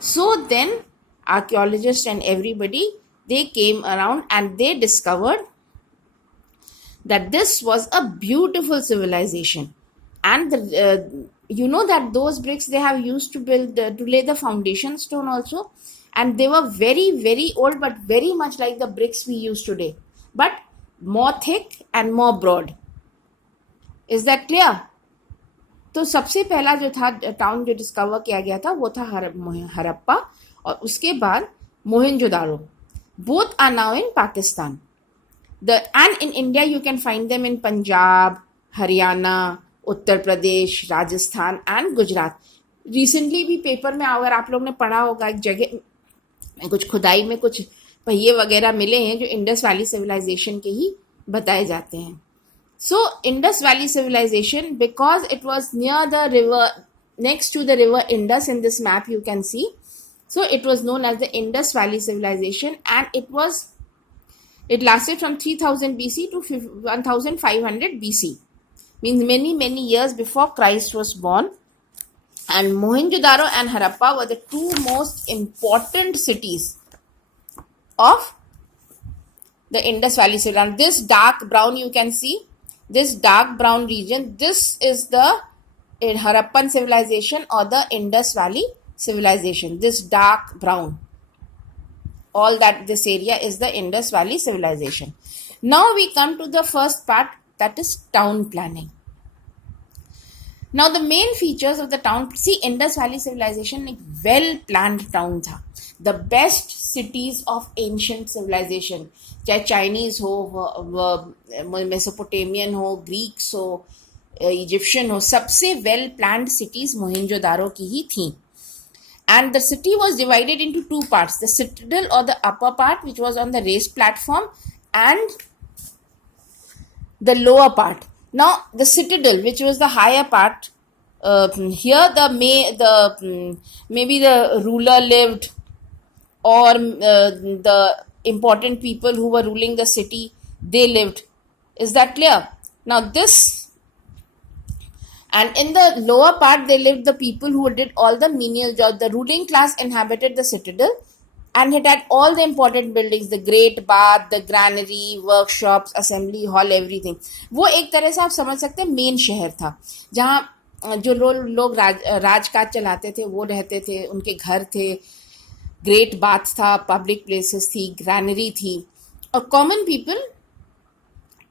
So then archaeologists and everybody, they came around and they discovered that this was a beautiful civilization. And you know that those bricks they have used to build to lay the foundation stone also, and they were very very old, but very much like the bricks we use today, but more thick and more broad. Is that clear? तो सबसे पहला जो था town जो discover किया गया था वो था हरप्पा, और उसके बाद Mohenjodaro. Both are now in Pakistan. And in India you can find them in Punjab, Haryana, Uttar Pradesh, Rajasthan and Gujarat. Recently भी पेपर में अगर आप लोग ने पढ़ा होगा, एक जगह में कुछ खुदाई में कुछ पहिए वगैरह मिले हैं जो इंडस वैली सिविलाइजेशन के ही बताए जाते हैं. So Indus Valley civilization, because it was near the river, next to the river Indus, in this map you can see, so it was known as the Indus Valley civilization, and it lasted from 3000 BC to 1500 BC, means many years before Christ was born. And Mohenjo-daro and Harappa were the two most important cities of the Indus Valley civilization. This dark brown you can see, this dark brown region, this is the Harappan civilization or the Indus Valley civilization. This dark brown, all that this area is the Indus Valley civilization. Now we come to the first part, that is town planning. Now the main features of the town, see Indus Valley civilization एक well planned town था. The best cities of ancient civilization, चाहे Chinese हो, Mesopotamian हो, Greeks हो, Egyptian हो, सबसे well planned cities Mohenjo-daro की ही थी. And the city was divided into two parts, the citadel or the upper part which was on the raised platform, and the lower part. Now the citadel, which was the higher part, here maybe the ruler lived, or the important people who were ruling the city, they lived. Is that clear? Now this, and in the lower part they lived the people who did all the menial jobs. The ruling class inhabited the citadel, and it had all the important buildings, the great bath, the granary, workshops, assembly hall, everything. वो एक तरह से आप समझ सकते हैं main शहर था, जहाँ जो लोग राजकाज चलाते थे वो रहते थे, उनके घर थे, ग्रेट बाथ था, पब्लिक प्लेसेस थी, ग्रैनरी थी, और common people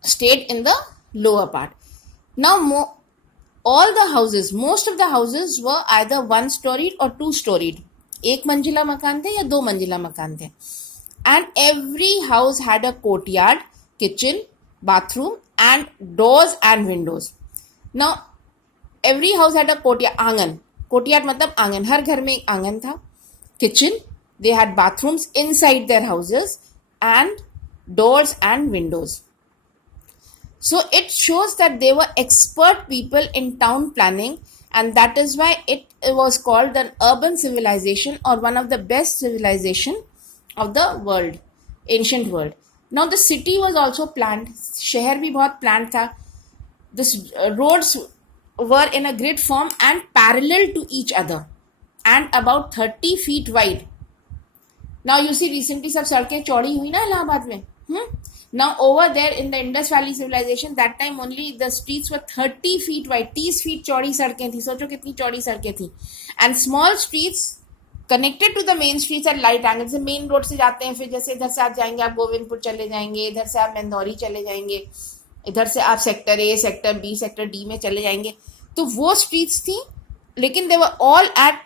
stayed in the lower part. Now all the houses, most of the houses were either one storied or two storied. एक मंजिला मकान थे या दो मंजिला मकान थे. And every house had a courtyard, kitchen, bathroom, and doors and windows. Now every house had a courtyard, आंगन. courtyard मतलब आंगन, हर घर में एक आंगन था. kitchen, they had bathrooms inside their houses, and doors and windows. So it shows that they were expert people in town planning, and that is why it was called an urban civilization, or one of the best civilization of the world, ancient world. Now the city was also planned, शहर भी बहुत planned था. This roads were in a grid form and parallel to each other, and about 30 feet wide. Now you see recently सब सड़कें चौड़ी हुई ना इलाहाबाद में. Now over there in the Indus Valley civilization, that time only the streets were 30 feet wide, 30 feet चौड़ी सड़कें थी. सोचो कितनी चौड़ी सड़कें थी. And small streets connected to the main streets at light angle. से मेन रोड से जाते हैं, फिर जैसे इधर से आप जाएंगे आप गोविंदपुर चले जाएंगे, इधर से आप मंदौरी चले जाएंगे, इधर से आप sector A, sector B, sector D में चले जाएंगे. तो वो स्ट्रीट्स थी, लेकिन they were all at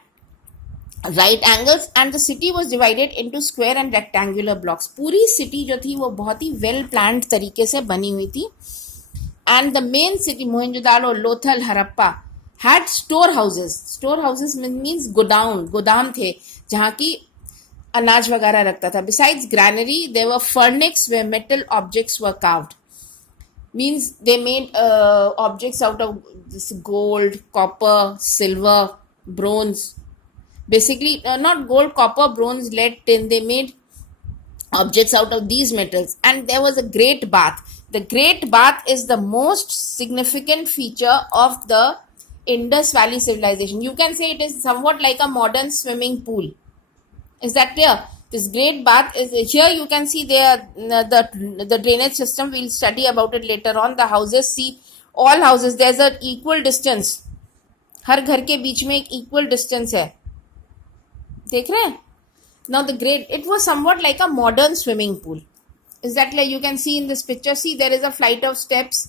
right angles, and the city was divided into square and rectangular blocks. पूरी city जो थी वो बहुत ही well planned तरीके से बनी हुई थी. And the main city Mohenjodaro, Lothal, Harappa had storehouses. Storehouses means गोदाम थे जहाँ की अनाज वगैरह रखता था. Besides granary, there were furnaces where metal objects were carved. Means they made objects out of this gold, copper, silver, bronze. Basically not gold, copper, bronze, lead, tin. They made objects out of these metals. And there was a great bath. The great bath is the most significant feature of the Indus Valley civilization. You can say it is somewhat like a modern swimming pool. Is that clear? This great bath is here. You can see there the drainage system. We'll study about it later on. The houses, see all houses. There's a equal distance. हर घर के बीच में एक equal distance है. देख रहे हैं? Now the great, it was somewhat like a modern swimming pool. Is that clear? You can see in this picture. See, there is a flight of steps.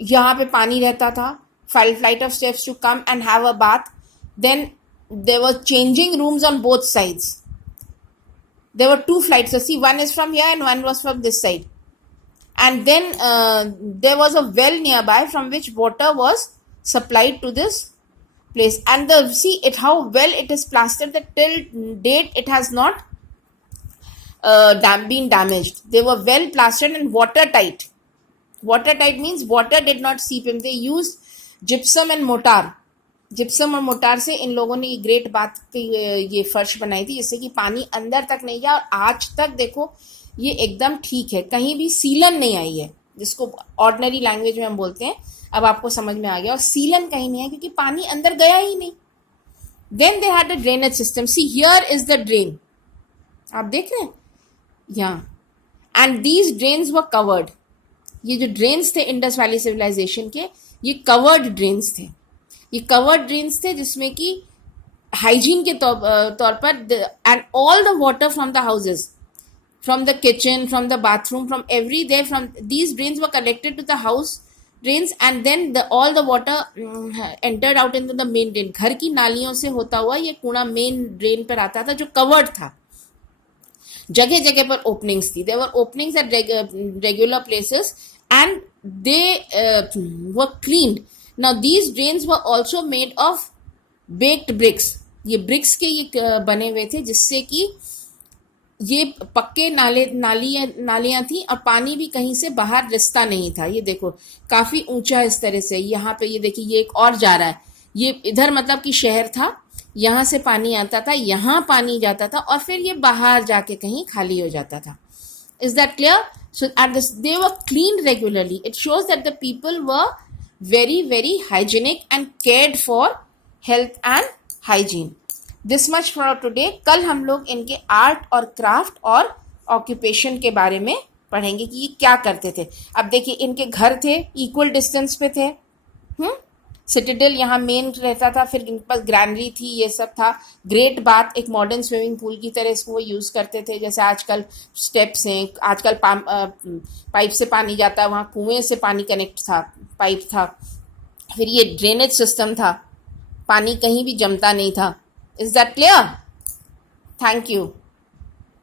यहाँ पे पानी रहता था. Flight of steps to come and have a bath. Then there were changing rooms on both sides. There were two flights. So see, one is from here and one was from this side. And then there was a well nearby from which water was supplied to this place. And see it how well it is plastered, that till date it has not been damaged. They were well plastered and watertight. Watertight means water did not seep in. They used gypsum and mortar. Gypsum और motor से इन लोगों ने ये great बात की ये फर्श बनाई थी, जिससे कि पानी अंदर तक नहीं गया. और आज तक देखो ये एकदम ठीक है, कहीं भी सीलन नहीं आई है, जिसको ऑर्डिनरी लैंग्वेज में हम बोलते हैं. अब आपको समझ में आ गया. और सीलन कहीं नहीं है क्योंकि पानी अंदर गया ही नहीं. Then they had a drainage system. See here is the drain, आप देख रहे हैं यहाँ. And these drains were covered. ये जो ड्रेन्स थे इंडस वैली सिविलाइजेशन के, ये कवर्ड ड्रेन्स थे. ये कवर्ड ड्रेन्स थे जिसमें कि हाइजीन के तौर पर, and all the water from the houses, from the kitchen, from the bathroom, from every day, from these drains were collected to the house drains. And then all the water entered out in to the main drain. घर की नालियों से होता हुआ ये कूड़ा main drain पर आता था जो कवर्ड था. जगह जगह पर ओपनिंग्स थी. There were openings at regular places and they were cleaned. Now these drains were also made of baked bricks. ये bricks के ये बने हुए थे जिससे कि ये पक्के नालियाँ थी और पानी भी कहीं से बाहर रिसता नहीं था. ये देखो काफ़ी ऊंचा इस तरह से. यहाँ पे ये देखिए ये एक और जा रहा है. ये इधर मतलब कि शहर था, यहाँ से पानी आता था, यहाँ पानी जाता था और फिर ये बाहर जाके कहीं खाली हो जाता था. Is that clear? So at this they were cleaned regularly. It shows that the people were very hygienic and cared for health and hygiene. This much for today. कल हम लोग इनके आर्ट और क्राफ्ट और ऑक्यूपेशन के बारे में पढ़ेंगे कि ये क्या करते थे. अब देखिए इनके घर थे, इक्वल डिस्टेंस पे थे. सिटिडल यहाँ मेन रहता था, फिर इनके पास ग्रैनरी थी, ये सब था. ग्रेट बाथ एक मॉडर्न स्विमिंग पूल की तरह इसको वो यूज़ करते थे. जैसे आजकल स्टेप्स हैं, आजकल पाइप से पानी जाता है, वहाँ कुएं से पानी कनेक्ट था, पाइप था. फिर ये ड्रेनेज सिस्टम था, पानी कहीं भी जमता नहीं था. Is that clear? Thank you.